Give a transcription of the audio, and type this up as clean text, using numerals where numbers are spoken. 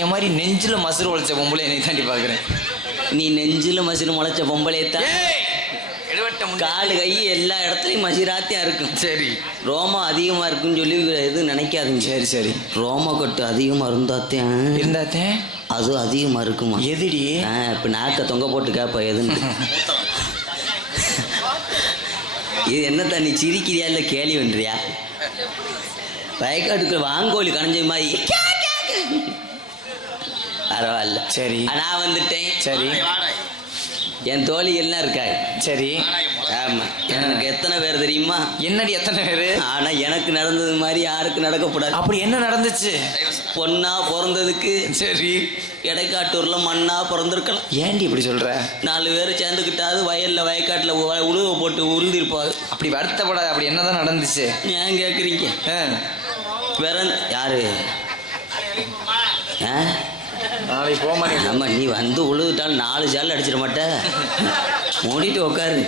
உன்னைய மாதிரி நெஞ்சில மசுறு உழைச்ச பொம்பளை என்னை தாண்டி பாக்குறேன். நீ நெஞ்சில மசிறு முளைச்ச பொம்பளை தான். காலு கை எல்லா இடத்துலயும் மசிராத்தியா இருக்கும். சரி, ரோமம் அதிகமா இருக்குன்னு சொல்லி எதுவும் நினைக்காதுங்க. சரி சரி. ரோம கட்டு அதிகமா இருந்தாத்தேன் இருந்தாத்தேன் அது அதிகமா இருக்குமா? எதுடி? இப்ப நாக்க தொங்க போட்டு கேப்ப எதுன்னு. இது என்னத்தா நீ சிரிக்கிறியா இல்ல கேலி பண்றியா? வயக்காட்டுக்குள்ள வாங்கோலி கணஞ்ச மாதிரி பரவாயில்ல. சரி, நான் வந்துட்டேன். சரி, என் தோழி எல்லாம் இருக்காங்க. சரி. ஆமா, எனக்கு எத்தனை பேர் தெரியுமா? என்னடி எத்தனை பேரு? ஆனா எனக்கு நடந்தது மாதிரி யாருக்கு நடக்கக்கூடாது. அப்படி என்ன நடந்துச்சு? பொண்ணா பிறந்ததுக்கு சரி இடைக்காட்டூர்ல மண்ணா பிறந்திருக்கலாம். ஏன்டி இப்படி சொல்ற? 4 பேர் சேர்ந்துக்கிட்டாது வயல்ல வயக்காட்டுல உழுவ போட்டு உளுந்திருப்பாங்க. அப்படி வருத்தப்படாத. அப்படி என்னதான் நடந்துச்சு? ஏன் கேக்குறீங்க? வேற யாரு? ஆமா, நீ வந்து உழுதுட்டாலும் 4 ஜால் அடிச்சிட மாட்ட. மூடிட்டு உட்காரு.